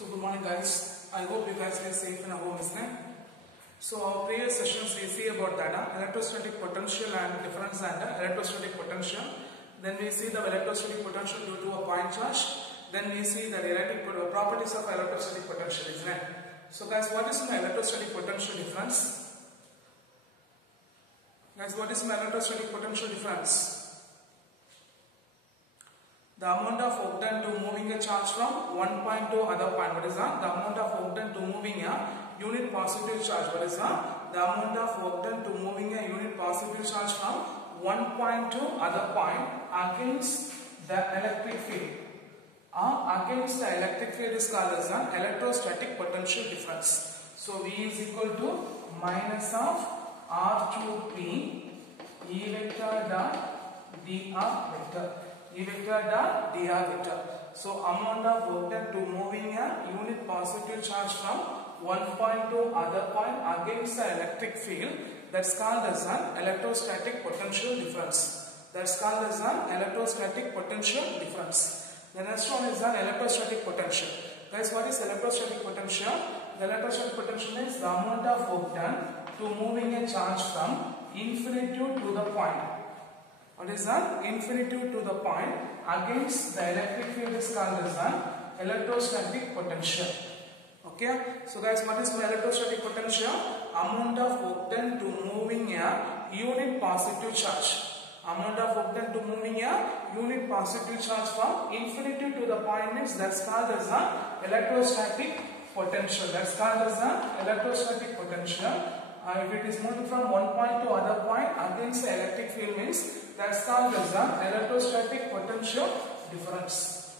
So good morning guys. I hope you guys are safe in home, isn't it? So our previous sessions we see about that electrostatic potential and difference and electrostatic potential. Then we see the electrostatic potential due to a point charge. Then we see the electric properties of electrostatic potential, isn't it? So guys, what is my electrostatic potential difference? Guys, what is my electrostatic potential difference? The amount of work done to moving a charge from one point to other point. What is that? The amount of work done to moving a unit positive charge. What is that? The amount of work done to moving a unit positive charge from one point to other point against the electric field. Against the electric field is called as an electrostatic potential difference. So V is equal to minus of R2P E vector dot dr vector. E vector dot dr vector. So amount of work done to moving a unit positive charge from one point to other point against the electric field, that's called as an electrostatic potential difference. That's called as an electrostatic potential difference. The next one is an electrostatic potential. Guys, what is electrostatic potential? The electrostatic potential is the amount of work done to moving a charge from infinitude to the point. What is that? Infinitude to the point against the electric field is called as an electrostatic potential. Okay. So guys, what is my electrostatic potential? Amount of work done to moving a unit positive charge. Amount of work done to moving a unit positive charge from infinitude to the point means that's called as an electrostatic potential. That's called as an electrostatic potential. If it is moving from one point to other point against the electric field means that's called as an electrostatic potential difference.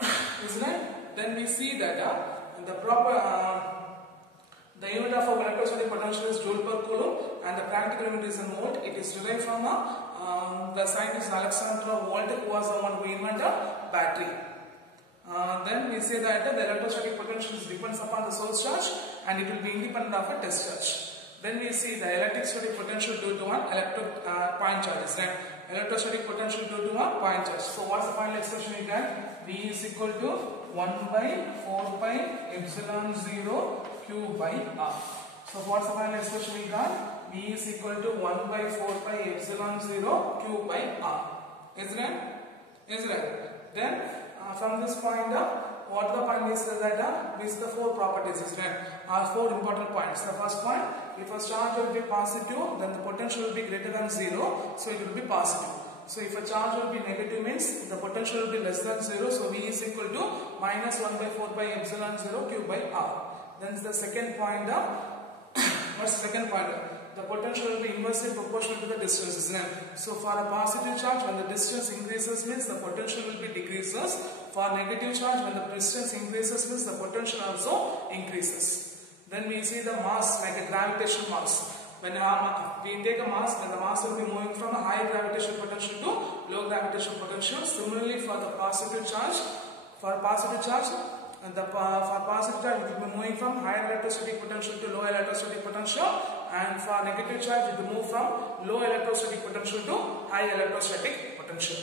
Isn't it? Then we see that the unit of electrostatic potential is joule per coulomb and the practical unit is in volt. It is derived from the scientist Alexander Volt, who was the one who invented battery. Then we say that the electrostatic potential depends upon the source charge and it will be independent of a test charge. Then we see the electrostatic potential due to one point charge. Right? Electrostatic potential due to one point charge. So what's the final expression we get? V is equal to 1 by 4 pi epsilon 0 Q by R. So what's the final expression we got? V is equal to 1 by 4 pi epsilon 0 Q by R. Isn't it? Isn't it? Then from this point what the point is that these are the four properties, are four important points. The first point, if a charge will be positive, then the potential will be greater than 0, so it will be positive. So if a charge will be negative means the potential will be less than 0, so V is equal to minus 1 by 4 by epsilon 0 Q by R. Then the second point, what's the second point? The potential will be inversely proportional to the distance, isn't it? So for a positive charge, when the distance increases means the potential will be decreases. For negative charge, when the distance increases means the potential also increases. Then we see the mass like a gravitational mass. When we take a mass, then the mass will be moving from a high gravitational potential to low gravitational potential. Similarly for the positive charge, for positive charge it will be moving from higher electrostatic potential to low electrostatic potential, and for negative charge it will move from low electrostatic potential to high electrostatic potential.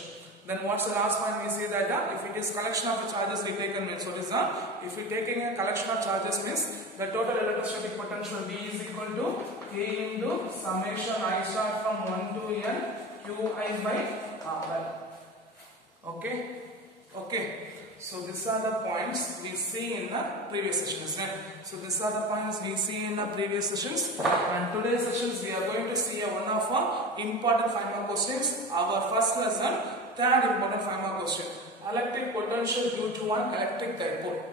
Then what's the last point? We say that if it is collection of the charges we taken means what is that? If we taking a collection of charges means the total electrostatic potential V is equal to K into summation I start from 1 to N Qi by R. Okay. Okay. So these are the points we see in the previous sessions. So these are the points we see in the previous sessions. And today's sessions we are going to see one of our important 5 mark questions. Our first lesson, third important 5 mark question. Electric potential due to an electric dipole.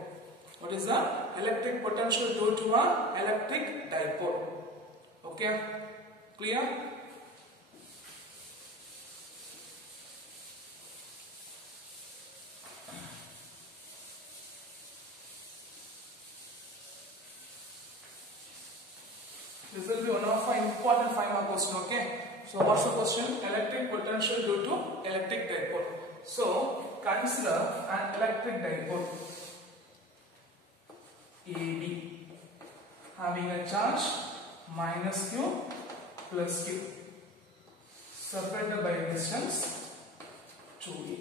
What is the electric potential due to an electric dipole? Okay, clear? This will be one of our important 5 mark question. Okay. So what's the question? Electric potential due to electric dipole. So consider an electric dipole AB having a charge minus Q plus Q separated by distance 2A.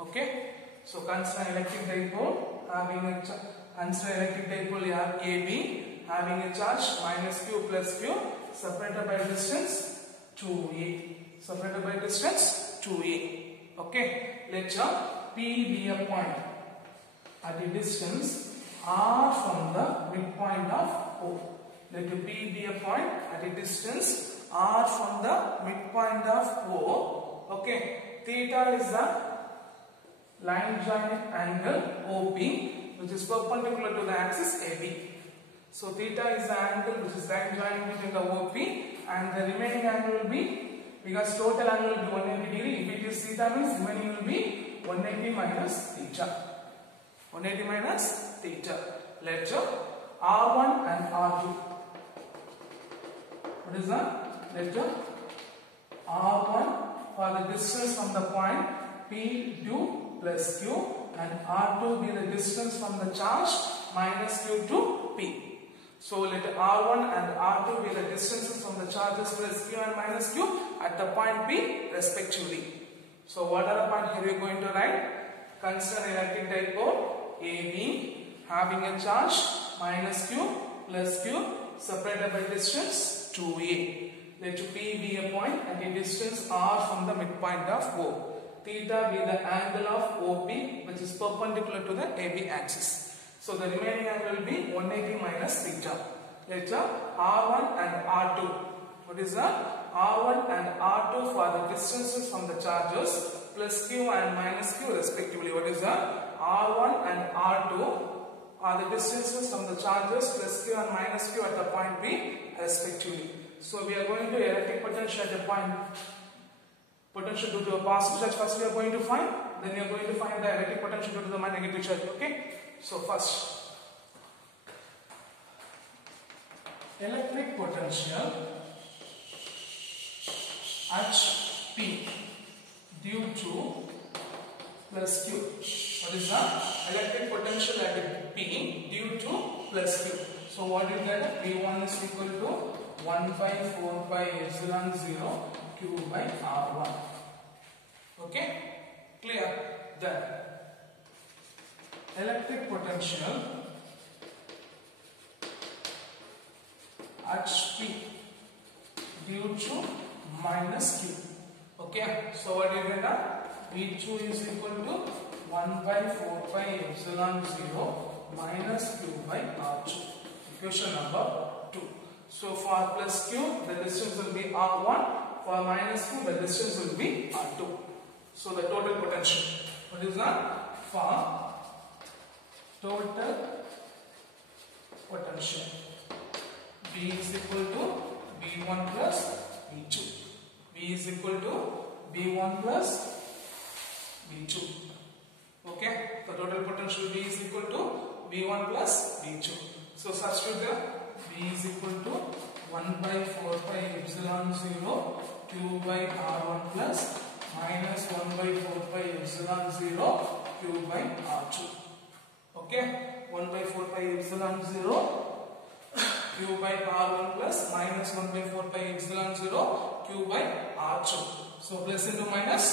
Okay. So consider electric dipole having a consider electric dipole we have AB having a charge minus Q plus Q separated by distance 2a. Separated by distance 2a. Okay. Let P be a point at a distance R from the midpoint of O. Let P be a point at a distance R from the midpoint of O. Okay. Theta is the line joint angle OP which is perpendicular to the axis AB. So theta is the angle which is line joint between the OP, and the remaining angle will be, because total angle will be 180 degree. If it is theta means remaining will be 180 minus theta. 180 minus theta. Let R1 and R2. What is that? Let R1 for the distance from the point P2 plus Q, and R2 be the distance from the charge minus Q to P. So let R1 and R2 be the distances from the charges plus Q and minus Q at the point P respectively. So what are the point here we are going to write? Consider electric dipole AB having a charge minus Q plus Q separated by distance 2a. Let P be a point at a distance R from the midpoint of O. Theta be the angle of OP which is perpendicular to the AB axis. So the remaining angle will be 180 minus theta. Let R1 and R2. What is that? R1 and R2 for the distances from the charges plus Q and minus Q respectively. What is that? R1 and R2 are the distances from the charges plus Q and minus Q at the point P respectively. So we are going to electric potential at the point potential due to a positive charge first we are going to find, then we are going to find the electric potential due to the negative charge. Okay. So first, electric potential HP due to plus Q. What is that? Electric potential at P due to plus Q. So what you get? P1 is equal to 1 by 4 pi epsilon 0 Q by R1. Okay? Clear? Then electric potential HP due to minus Q. Okay, so what do you get? V2 is equal to 1 by 4 pi epsilon 0 minus Q by R2. Equation number 2. So for plus Q, the distance will be R1. For minus Q, the distance will be R2. So the total potential. What is that? For total potential, V is equal to V1 plus V2. V is equal to V1 plus V2. Okay, the total potential V is equal to V1 plus V2. So substitute there. V is equal to 1 by 4 pi epsilon 0 Q by R1 plus minus 1 by 4 pi epsilon 0 Q by R2. Okay, 1 by 4 pi epsilon 0 Q by R1 plus minus 1 by 4 pi epsilon 0 Q by R2. So plus into minus,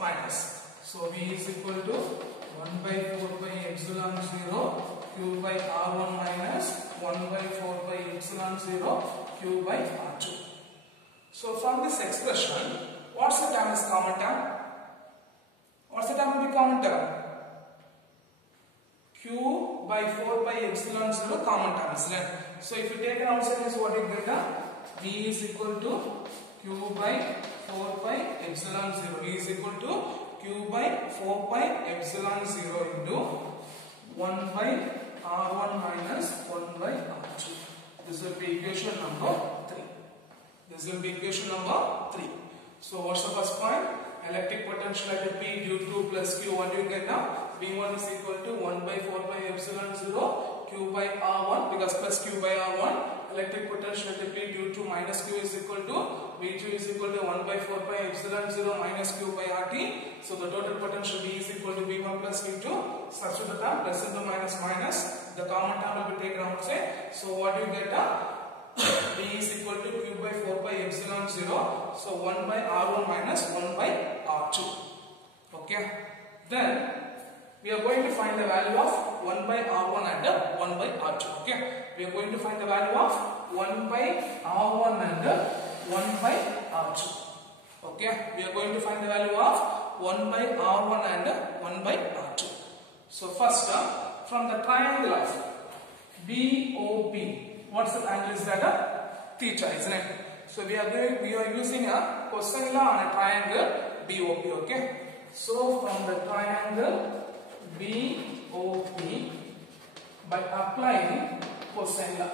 minus. So V is equal to 1 by 4 pi epsilon 0 Q by R1 minus 1 by 4 pi epsilon 0 Q by R2. So from this expression, what's the term is common term? What's the term will be common term? Q by 4 pi epsilon 0 common term, isn't it? So if you take it outside, is what you get? V is equal to Q by 4 pi epsilon 0. V is equal to Q by 4 pi epsilon 0 into 1 by R1 minus 1 by R2. This will be equation number 3. This will be equation number 3. So what's the first point? Electric potential at P due to plus Q. What do you get now? V1 is equal to 1 by 4 pi epsilon 0 Q by R1, because plus Q by R1. Electric potential at P due to minus Q is equal to V2 is equal to 1 by 4 pi epsilon 0 minus Q by RT. So the total potential V is equal to V1 plus V2. Substitute the term plus into minus minus. The common term will be taken outside. So what do you get? V is equal to Q by 4 pi epsilon 0. So 1 by R1 minus 1 by R2. Okay. Okay. Then we are going to find the value of 1 by r1 and 1 by r2. Okay. We are going to find the value of 1 by r1 and 1 by r2. Okay. We are going to find the value of 1 by r1 and 1 by r2. So first, from the triangle of BOP, what's the angle is that? Theta, isn't it? So we are using a cosine law on a triangle BOP. Okay. So from the triangle BOP, by applying cosine law.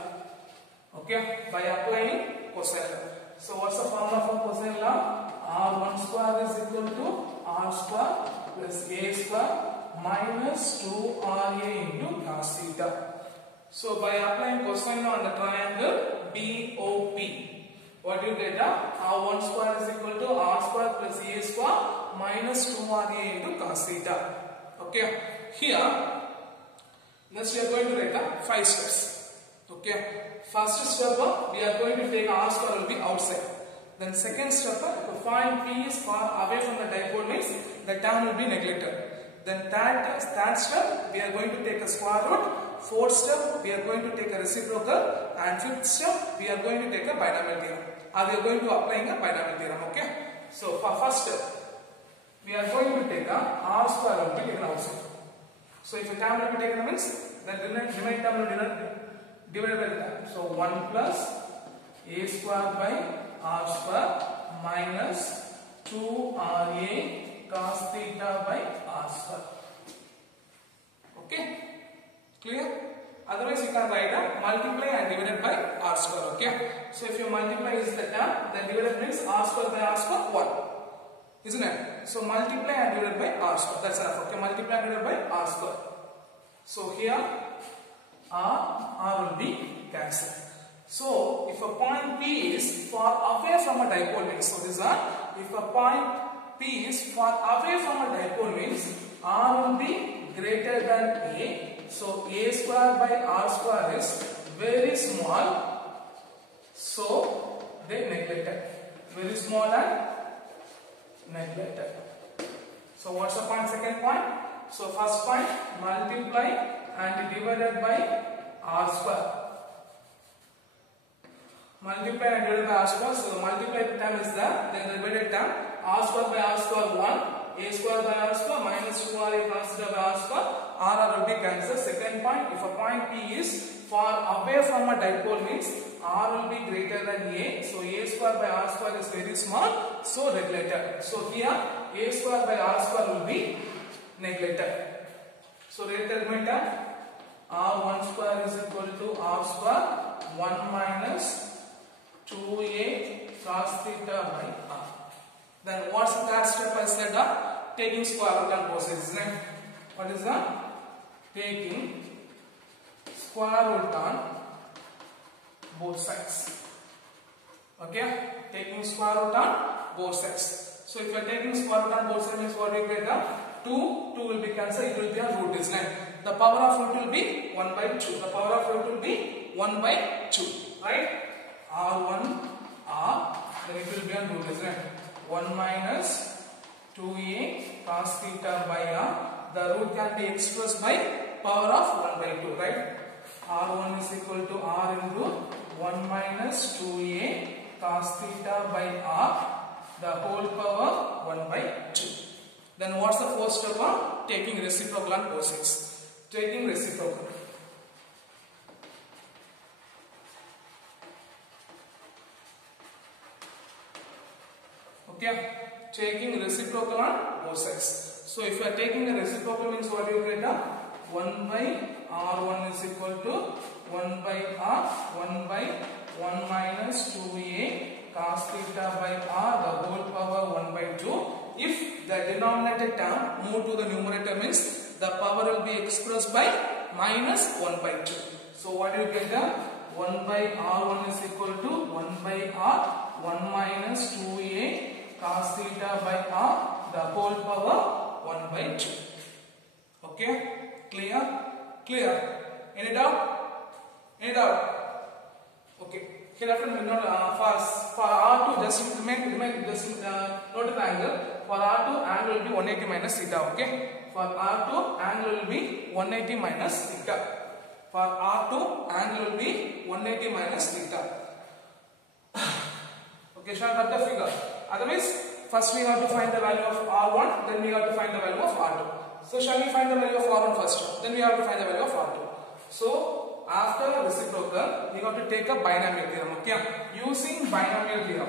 Okay. By applying cosine law. So what's the formula for cosine law? R1 square is equal to R square plus A square minus 2RA into cos theta. So by applying cosine law on the triangle BOP, what you get? R1 square is equal to R square plus A square minus 2RA into cos theta. Okay. Here, next we are going to write 5 steps. Okay. First step, we are going to take R square will be outside. Then second step, to find P is far away from the dipole means the term will be neglected. Then third step, we are going to take a square root. Fourth step, we are going to take a reciprocal. And fifth step, we are going to take a binomial theorem. We are going to applying a binomial theorem. Okay. So for first step, we are going to take a R square will be taken outside. So if a term will be taken means, then remaining term will be divided by that. So 1 plus A square by R square minus 2RA cos theta by R square. Okay. Clear? Otherwise you can write a multiply and divided by R square. Okay. So if you multiply is the term, then divided means R square by R square 1. Isn't it? So multiply and divided by R square. That's enough. Okay. Multiply and divided by R square. So here R will be cancelled. So if a point P is far away from a dipole means, so this is if a point P is far away from a dipole means R will be greater than A. So A square by R square is very small. So they neglected. Very small and neglected. So what's the point? Second point. So first point, multiply and divided by R square. Multiply and divided by R square. So the multiplied term is there. Then the divided term, R square by R square 1. A square by R square minus 2RA cos theta by R square. R will be cancelled. Second point, if a point P is far away from a dipole means R will be greater than A. So A square by R square is very small. So neglected. So here A square by R square will be neglected. So write the remainder. R1 square is equal to R square 1 minus 2A cos theta by R. Then what's the third step I said? Taking square root on both sides, isn't it? What is that? Taking square root on both sides. Okay? Taking square root on both sides. So if you are taking square root on both sides means what we get? 2 will be cancelled, it will be a root, isn't it? The power of root will be 1 by 2. The power of root will be 1 by 2. Right? R1, R, then it will be a root, isn't it? 1 minus 2A cos theta by R. The root can be expressed by power of 1 by 2, right? R1 is equal to R into 1 minus 2A cos theta by R, the whole power 1 by 2. Then what's the fourth step? Taking reciprocal on both sides. Taking reciprocal. Okay, taking reciprocal on both sides. So if you are taking the reciprocal means what you get? 1 by R1 is equal to 1 by R, 1 by 1 minus 2A cos theta by R, the whole power 1 by 2. If the denominator term move to the numerator means the power will be expressed by minus 1 by 2. So what you get? 1 by R1 is equal to 1 by R, 1 minus 2A cos theta by R, the whole power 1 by 2. Okay? Clear? Clear? Any doubt? Any doubt? Okay. Here after for R2 just remain just note the angle. For R2 angle will be 180 minus theta. Okay. For R2 angle will be 180 minus theta. For R2 angle will be 180 minus theta. Okay, shall I write the figure? Otherwise, first we have to find the value of R1, then we have to find the value of R2. So shall we find the value of R1 first? Then we have to find the value of R2. So after reciprocal, we have to take a binomial theorem. Okay, using binomial theorem.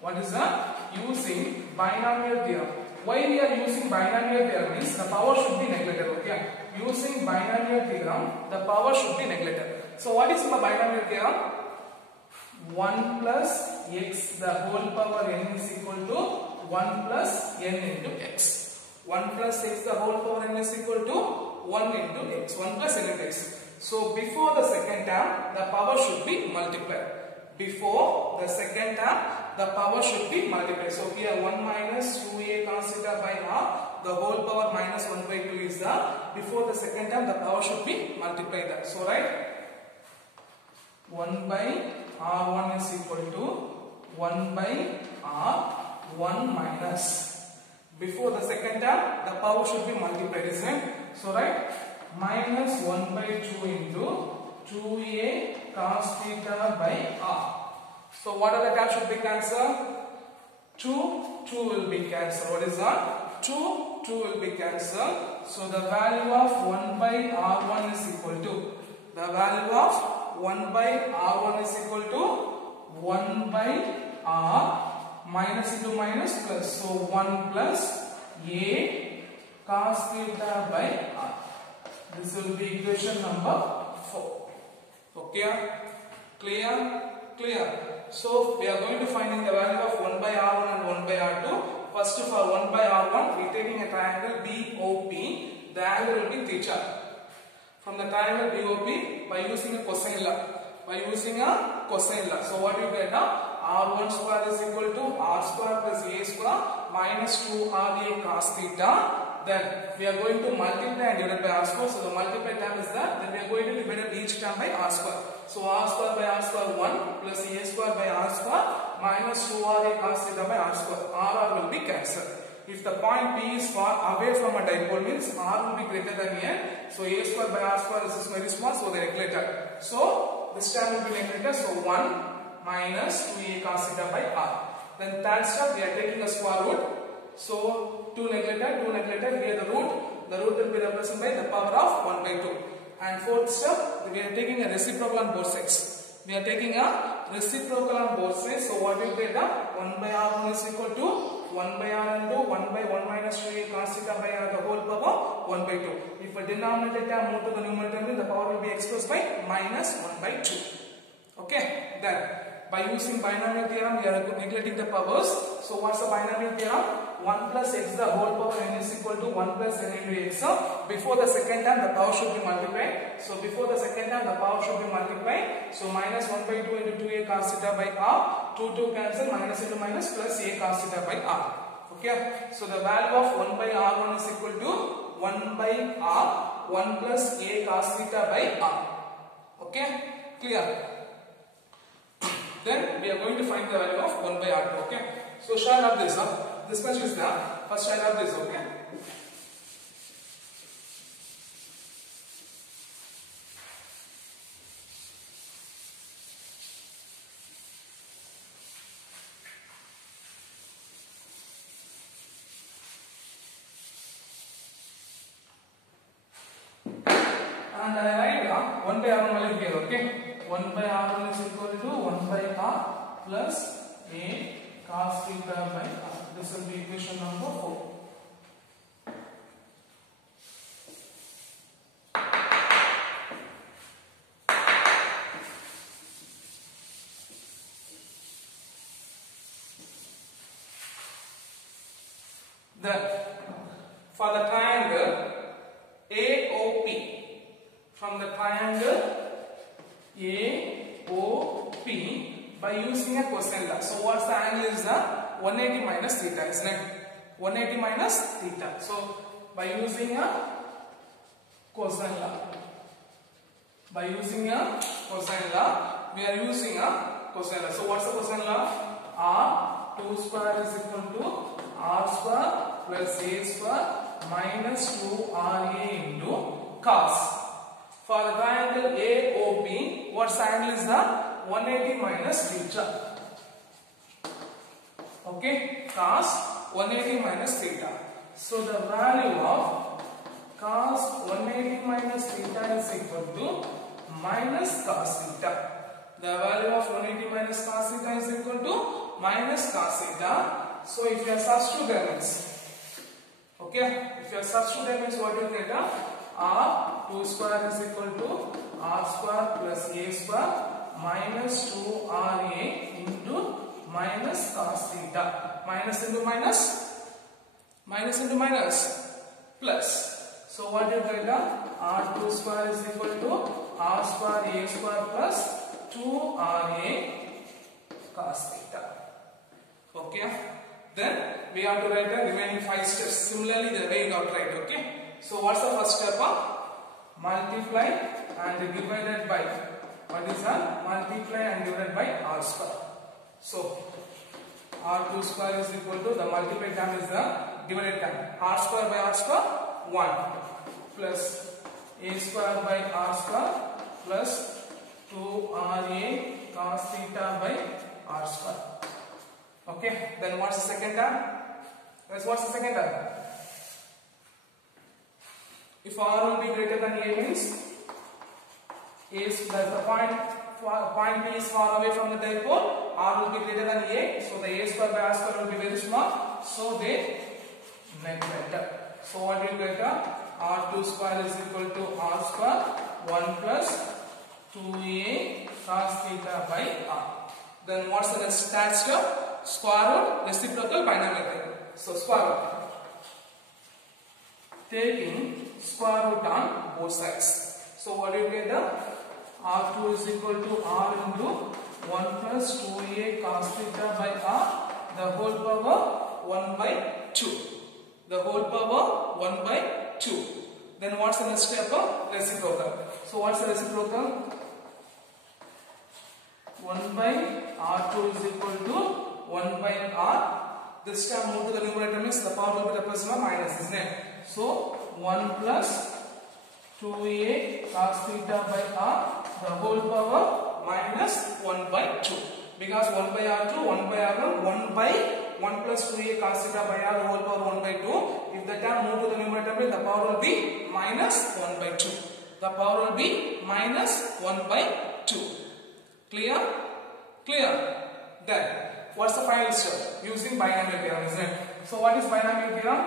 What is that? Using binomial theorem. Why we are using binomial theorem means the power should be neglected. Okay, using binomial theorem, the power should be neglected. So what is the binomial theorem? 1 plus x the whole power n is equal to 1 plus n into x. 1 plus x the whole power n is equal to 1 into x. 1 plus n into x. So before the second term, the power should be multiplied. Before the second term, the power should be multiplied. So here 1 minus 2a cos theta by r, the whole power minus 1 by 2 is the, before the second term, the power should be multiplied. So right, 1 by r1 is equal to 1 by r1 minus. Before the second term, the power should be multiplied, isn't it? So right, minus 1 by 2 into 2a cos theta by r. So what are the terms should be cancelled? 2 will be cancelled. What is that? 2 will be cancelled. So the value of 1 by r1 is equal to, the value of 1 by r1 is equal to 1 by r minus into minus plus. So 1 plus a cos theta by r. This will be equation number 4. Okay, clear? So we are going to find the value of 1 by r1 and 1 by r2. First for 1 by r1, we are taking a triangle BOP. The angle will be theta. From the triangle BOP, by using a cosine law. So what you get now? R1 square is equal to R square plus A square minus 2RA cos theta. Then we are going to multiply and divide by R square. So the multiply term is that. Then we are going to divide each term by R square. So R square by R square 1 plus A square by R square minus 2RA cos theta by R square. R will be cancelled. If the point P is far away from a dipole means R will be greater than N. So A square by R square is very small, so they are neglected. So this term will be neglected. So 1 minus 2A cos theta by R. Then third step we are taking a square root. So 2 neglected, here the root will be represented by the power of 1 by 2. And fourth step, we are taking a reciprocal on both sides. So what will get the 1 by r1 is equal to 1 by r into 1 by 1 minus 2a cos theta by r, the whole power 1 by 2. If a denominator term move to the numerator term, the power will be expressed by minus 1 by 2. Okay, then by using binomial theorem, we are neglecting the powers. So what's the binomial theorem? 1 plus x the whole power n is equal to 1 plus n into x. Before the second term, the power should be multiplied. So before the second term, the power should be multiplied. So minus 1 by 2 into 2a cos theta by r. 2 cancel, minus into minus plus a cos theta by r. Okay. So the value of 1 by r1 is equal to 1 by r 1 plus a cos theta by r. Okay. Clear? Then we are going to find the value of 1 by r2. Okay. So shall I have this up? This much is done. First I have this. Okay. And I write 1 by r1 value here. Okay. 1 by r1 is equal to 1 by r plus a cos theta by r. This will be equation number 4. Then for the triangle AOP, from the triangle AOP by using a cosine law. So what's the angle is the 180 minus theta, isn't it? 180 minus theta. So by using a cosine law, we are using a cosine law. So what's the cosine law? R2 square is equal to R square plus A square minus 2RA into cos. For the triangle AOP, what angle is the 180 minus theta? Okay, cos 180 minus theta. So the value of cos 180 minus theta is equal to minus cos theta. The value of 180 minus cos theta is equal to minus cos theta. So if you substitute that means, okay, if you substitute that means what you get? R2 square is equal to R square plus A square minus 2RA into minus cos theta. Minus into minus, minus into minus, plus. So what you get? R2 square is equal to R square A square plus 2RA cos theta. Okay. Then we have to write the remaining 5 steps. Similarly, the way you have to write. Okay. So what's the first step? Multiply and divided by. What is that? Multiply and divided by R square. So R2 square is equal to, the multiplied term is the divided term. R square by R square 1 plus A square by R square plus 2RA cos theta by R square. Okay, then what's the second term? Guys, what's the second term? If R will be greater than A means the point B is far away from the dipole, R will be greater than A, so the A square by R square will be very small, so they neglect. So what do you get? R2 square is equal to R square 1 plus 2A cos theta by R. Then what's the next step? Square root, reciprocal, binomial type. So square root. Taking square root on both sides. So what do you get? R2 is equal to R into 1 plus 2A cos theta by R, the whole power 1 by 2. The whole power 1 by 2. Then what's the next step? Reciprocal. So what's the reciprocal? 1 by R2 is equal to 1 by R. This time move to the numerator means the power will be represented by minus, isn't it? So 1 plus 2A cos theta by R, the whole power minus 1 by 2. Because 1 by R2, 1 by R1, 1 by 1 plus 2A cos theta by R, the whole power 1 by 2. If the term move to the numerator means the power will be minus 1 by 2. The power will be minus 1 by 2. Clear? Clear? Then what's the final step? Using binomial theorem, isn't it? So what is binomial theorem?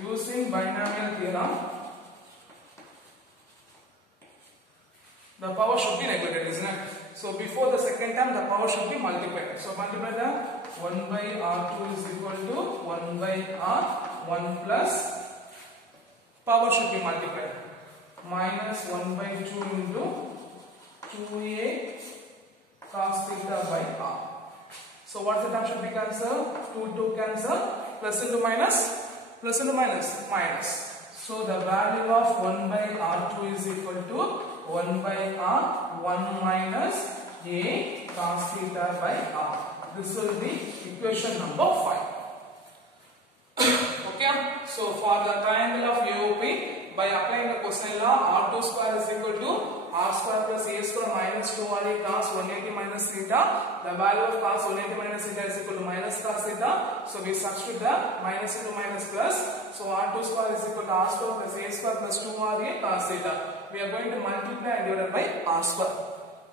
Using binomial theorem, the power should be neglected, isn't it? So before the second term, the power should be multiplied. So multiply the 1 by R2 is equal to 1 by R, 1 plus, power should be multiplied, minus 1 by 2 into 2A cos theta by R. So what the term should be cancelled? 2 cancel, plus into minus, plus into minus, minus. So the value of 1 by R2 is equal to 1 by R, 1 minus A cos theta by R. This will be equation number 5. Okay, so for the triangle of AOP, by applying the cosine law, R2 square is equal to R square plus A square minus 2RA cos 180 minus theta. The value of cos 180 minus theta is equal to minus cos theta. So we substitute the minus into minus plus. So R2 square is equal to R square plus A square plus 2RA cos theta. We are going to multiply and divide by R square.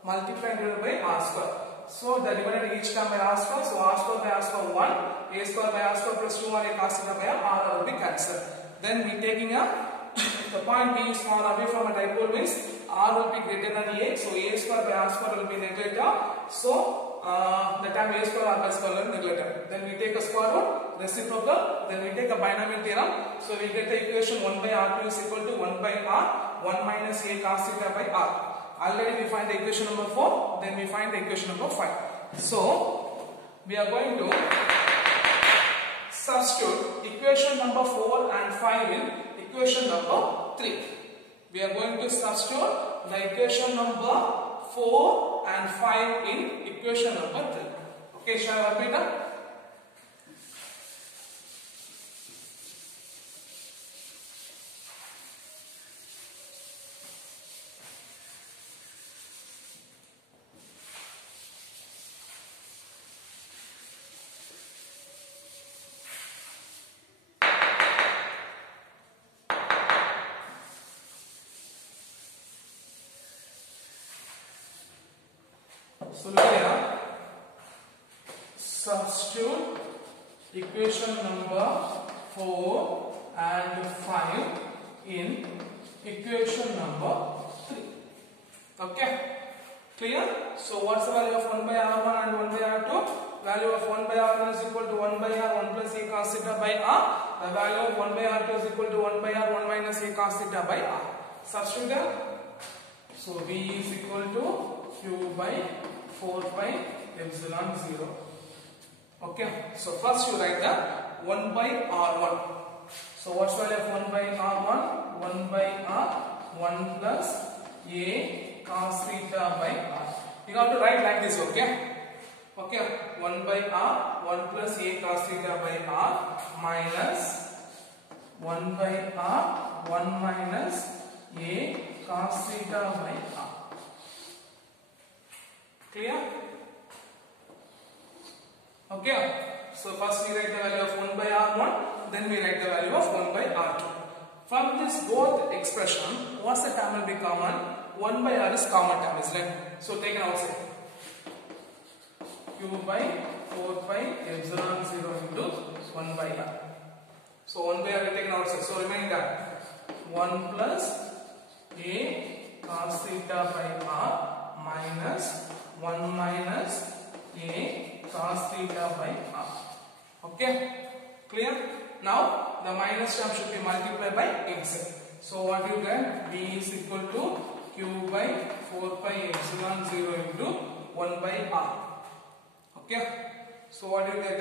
Multiply and divide by R square. So the divided each term by R square. So R square by R square 1. A square by R square plus 2RA cos theta by R will be cancelled. Then we taking a the point B is far away from a dipole means R will be greater than A. So A square by R square will be neglected. So the term A square R by square will be neglected. Then we take a square root, reciprocal. Then we take a binomial theorem. So we get the equation 1 by R2 is equal to 1 by R, 1 minus A cos theta by R. Already we find the equation number 4. Then we find the equation number 5. So we are going to substitute equation number 4 and 5 in equation number 3. We are going to substitute the equation number 4 and 5 in equation number 3. Okay, shall I repeat that? So look here, substitute equation number 4 and 5 in equation number 3. Okay, clear? So what's the value of 1 by r1 and 1 by r2? Value of 1 by r1 is equal to 1 by r1 plus a cos theta by r. The value of 1 by r2 is equal to 1 by r1 minus a cos theta by r. Substitute there. So v is equal to q by 4 pi epsilon 0. Okay, so first you write the 1 by r1. So what's the value of 1 by r1? 1 by r 1 plus a cos theta by r. You have to write like this, okay? Okay, 1 by r 1 plus a cos theta by r minus 1 by r 1 minus a cos theta by r. Clear? Okay, so first we write the value of 1 by r1, then we write the value of 1 by r2. From this both expression, what's the term will be common? 1 by r is common term, isn't it? So take it outside. Q by 4 pi epsilon 0 into 1 by r. So 1 by r will take it outside. So remaining that 1 plus a cos theta by r minus 1 minus a cos theta by r. Okay, clear? Now the minus term should be multiplied by inside. So what you get? V is equal to q by 4 pi epsilon 0 into 1 by r. Okay, so what you get?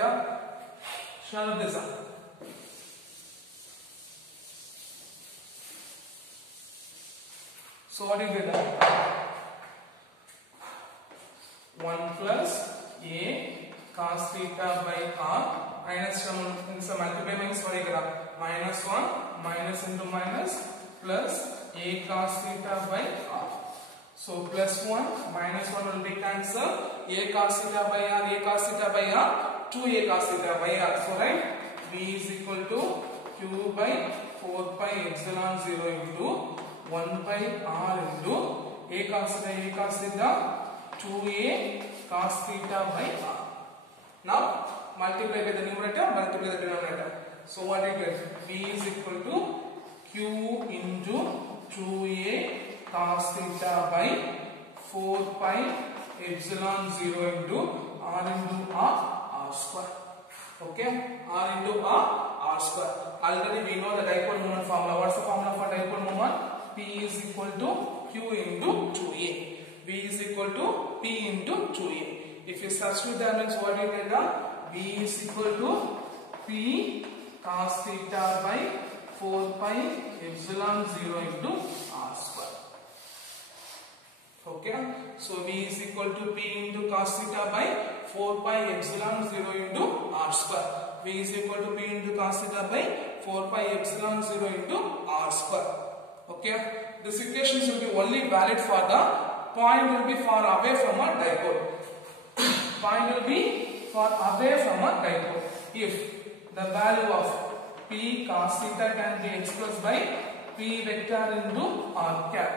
Shall this up. So what you get? 1 plus a cos theta by r minus multiply means minus 1 minus into minus plus a cos theta by r. So plus 1 minus 1 will be cancelled. A cos theta by r, a cos theta by r, 2a cos theta by r. So right, v is equal to q by 4 pi epsilon 0 into 1 by r into a cos theta 2a cos theta by r. Now multiply by the numerator, multiply the denominator. So what you get? V is equal to q into 2a cos theta by 4 pi epsilon 0 into r square. Okay, r into r square. Already we know the dipole moment formula. What's the formula for dipole moment? P is equal to q into 2a. V is equal to P into 2a. If you substitute that means what you get? V is equal to P cos theta by 4 pi epsilon 0 into r square. Okay, so V is equal to P into cos theta by 4 pi epsilon 0 into r square. V is equal to P into cos theta by 4 pi epsilon 0 into r square. Okay, this equation will be only valid for the point will be far away from a dipole. Point will be far away from a dipole. If the value of P cos theta can be expressed by P vector into r cap.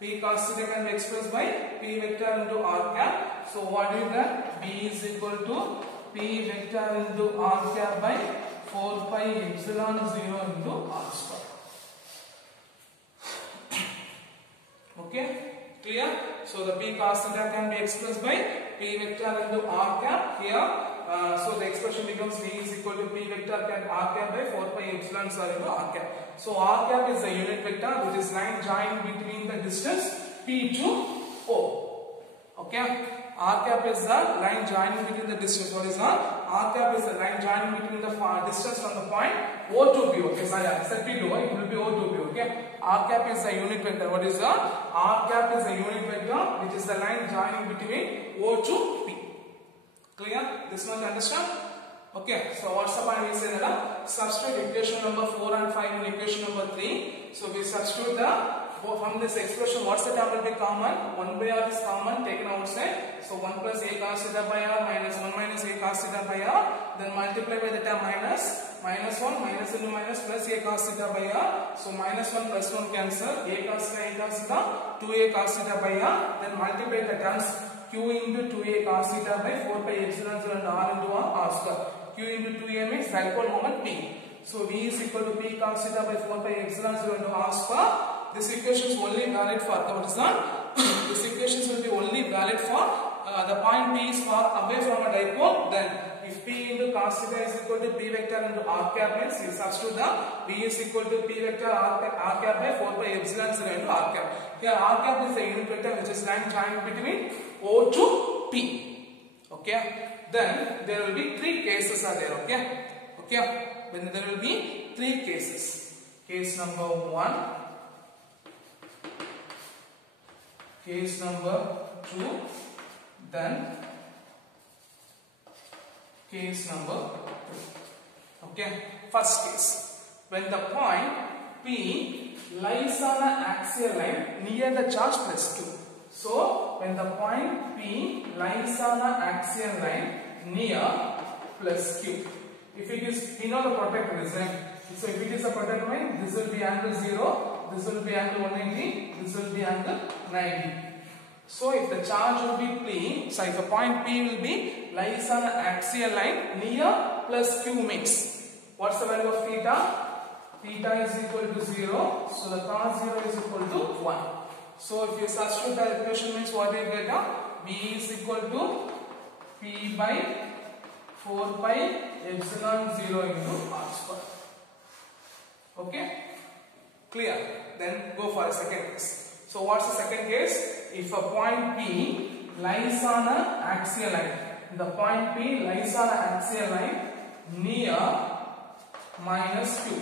P cos theta can be expressed by P vector into r cap. So what do you get? V is equal to P vector into r cap by 4 pi epsilon 0 into r square. Okay, clear? So the P cos theta can be expressed by P vector into r cap here. So the expression becomes V is equal to P vector cap r cap by 4 pi epsilon 0 into r cap. So r cap is the unit vector which is line joined between the distance P to O. Okay, r cap is the line joining between the distance. What is the R cap is the line joining between the distance from the point O to P. Okay, sorry, set P to O, it will be O to P. Okay, R cap is the unit vector. What is the R cap is the unit vector which is the line joining between O to P. Clear? This much understand? Okay, so what's the point we say that? Substitute equation number 4 and 5 in equation number 3. So we substitute from this expression, what's the term will be common? 1 by R is common, taken outside. So 1 plus A cos theta by R minus 1 minus A cos theta by R. Then multiply by the term minus 1 minus into minus plus A cos theta by R. So minus 1 plus 1 cancel. A cos theta 2A cos theta by R. Then multiply the terms Q into 2A cos theta by 4 pi epsilon 0 and R into R square. Q into 2A means dipole moment P. So V is equal to P cos theta by 4 pi epsilon 0 into R square. This equation is only valid for this equations will be only valid for the point P is far away from a dipole. Then if P into cos theta is equal to P vector into R cap means we substitute the V is equal to P vector R cap by 4 pi epsilon 0 into R cap. Here R cap is the unit vector which is line joining between O to P. Okay. Then there will be 3 cases are there. Okay. Then there will be 3 cases. Case number 1. Case number 2, then case number 3. Okay, first case. When the point P lies on an axial line near the charge plus 2. So, when the point P lies on an axial line near plus Q. If it is, we know the protector is there. So, if it is a protector line, this will be angle 0. This will be angle 180, this will be angle 90. So if the charge will be P, so if the point P will be lies on an axial line near plus Q means, what's the value of theta? Theta is equal to 0, so the cos 0 is equal to 1. So if you substitute the equation means what do you get? V is equal to P by 4 pi epsilon 0 into R square. Okay? Clear? Then go for a second case. So what's the second case? If a point P lies on an axial line, the point P lies on an axial line near minus Q.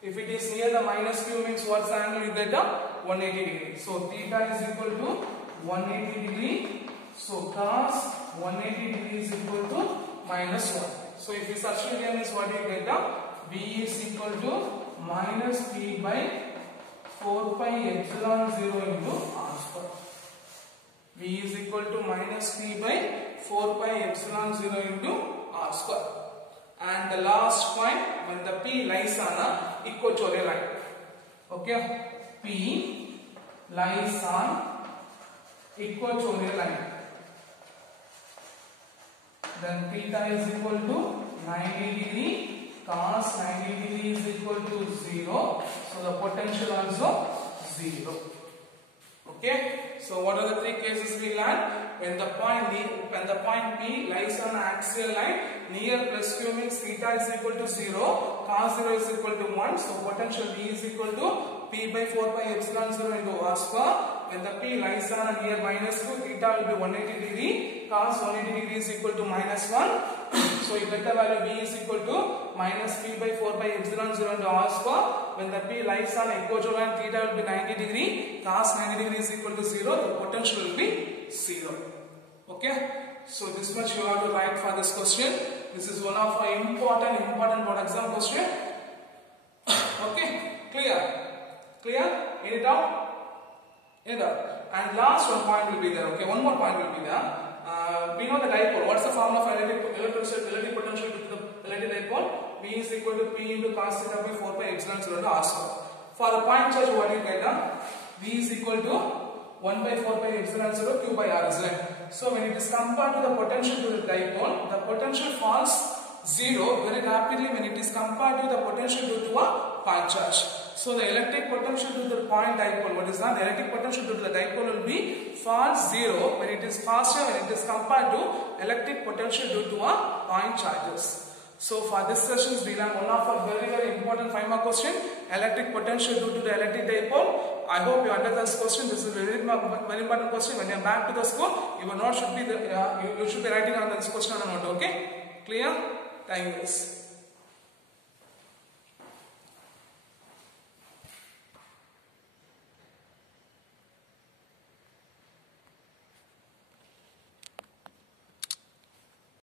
If it is near the minus Q means what's the angle you get? 180 degree. So theta is equal to 180 degree. So cos 180 degree is equal to minus 1. So if you substitute here means what do you get? V is equal to minus P by 4 pi epsilon 0 into R square. V is equal to minus P by 4 pi epsilon 0 into R square. And the last point, when the P lies on a equatorial line. Okay, P lies on equatorial line. Then theta is equal to 90 degree. Cos 90 degree is equal to 0. So the potential also 0. Okay. So what are the 3 cases we learned? When the point P lies on an axial line near plus Q means theta is equal to 0. Cos 0 is equal to 1. So potential V is equal to P by 4 pi epsilon 0 into R square. When the P lies on a near minus Q, theta will be 180 degree. Cos 180 degree is equal to minus 1. So you get the value V is equal to minus P by 4 by epsilon 0 into R square. When the P lies on equatorial line, theta will be 90 degree. Cos 90 degree is equal to 0. The potential will be 0. Okay. So this much you have to write for this question. This is one of our important board exam question. Okay. Clear? Any doubt? And last one point will be there. Okay. One more point will be there. We know the dipole. What's the formula for electric potential to the electric dipole? V is equal to P into cos theta by 4 pi epsilon 0 into R square. For the point charge, what do you get? V is equal to 1 by 4 pi epsilon 0 Q by R, isn't it? So when it is compared to the potential to the dipole, the potential falls 0 very rapidly when it is compared to the potential due to a point charge. So the electric potential to the point dipole, what is that? The electric potential to the dipole will be falls 0 when it is faster when it is compared to electric potential due to a point charges. So for this sessions we learn one of our very important 5-mark question, electric potential due to the electric dipole. I hope you understand this question. This is a very important question. When you are back to the school, your note should be you should be writing on this question on a note. Okay. Clear? Time is.